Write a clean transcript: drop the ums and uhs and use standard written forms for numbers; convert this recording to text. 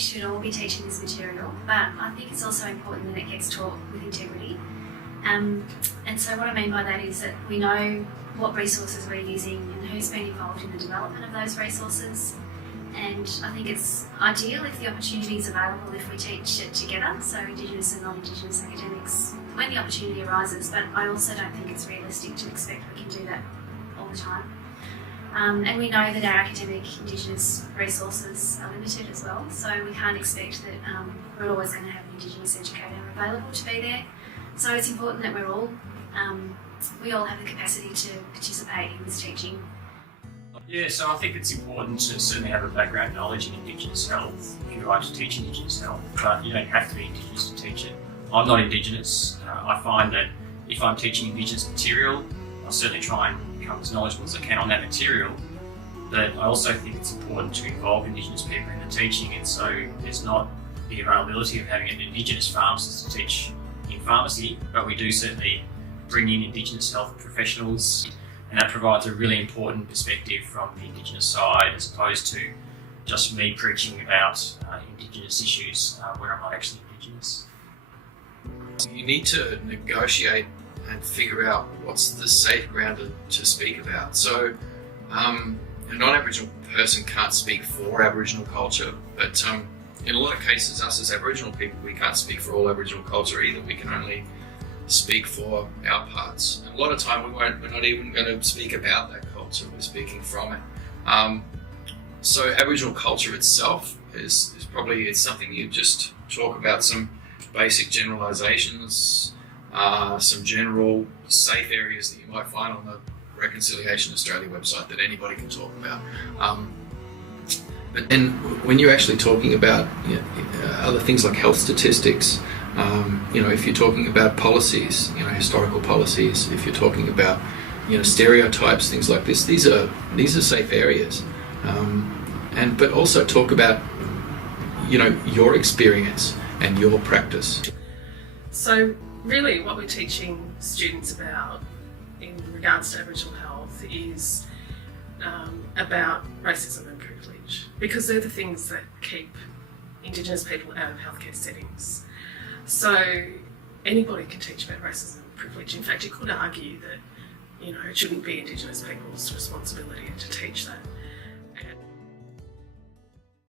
should all be teaching this material, but I think it's also important that it gets taught with integrity. And so what I mean by that is that we know what resources we're using and who's been involved in the development of those resources. And I think it's ideal if the opportunity is available if we teach it together, so Indigenous and non-Indigenous academics, when the opportunity arises, but I also don't think it's realistic to expect we can do that all the time. And we know that our academic Indigenous resources are limited as well, so we can't expect that we're always going to have an Indigenous educator available to be there. So it's important that we all have the capacity to participate in this teaching. Yeah, so I think it's important to certainly have a background knowledge in Indigenous health if you like to teach Indigenous health, but you don't have to be Indigenous to teach it. I'm not Indigenous. I find that if I'm teaching Indigenous material, I'll certainly try and become as knowledgeable as I can on that material, but I also think it's important to involve Indigenous people in the teaching, and so there's not the availability of having an Indigenous pharmacist to teach in pharmacy, but we do certainly bring in Indigenous health professionals, and that provides a really important perspective from the Indigenous side as opposed to just me preaching about Indigenous issues where I'm not actually Indigenous. You need to negotiate and figure out what's the safe ground to speak about. So a non-Aboriginal person can't speak for Aboriginal culture, but in a lot of cases, us as Aboriginal people, we can't speak for all Aboriginal culture either. We can only speak for our parts. And a lot of time we're not even going to speak about that culture, we're speaking from it. So Aboriginal culture itself is probably, it's something you just talk about, some basic generalisations, some general safe areas that you might find on the Reconciliation Australia website that anybody can talk about. But then when you're actually talking about other things like health statistics, if you're talking about policies, historical policies, if you're talking about stereotypes, things like this, these are safe areas. But also talk about your experience and your practice. So really what we're teaching students about in regards to Aboriginal health is about racism and privilege, because they're the things that keep Indigenous people out of healthcare settings. So anybody can teach about racism and privilege. In fact, you could argue that it shouldn't be Indigenous people's responsibility to teach that.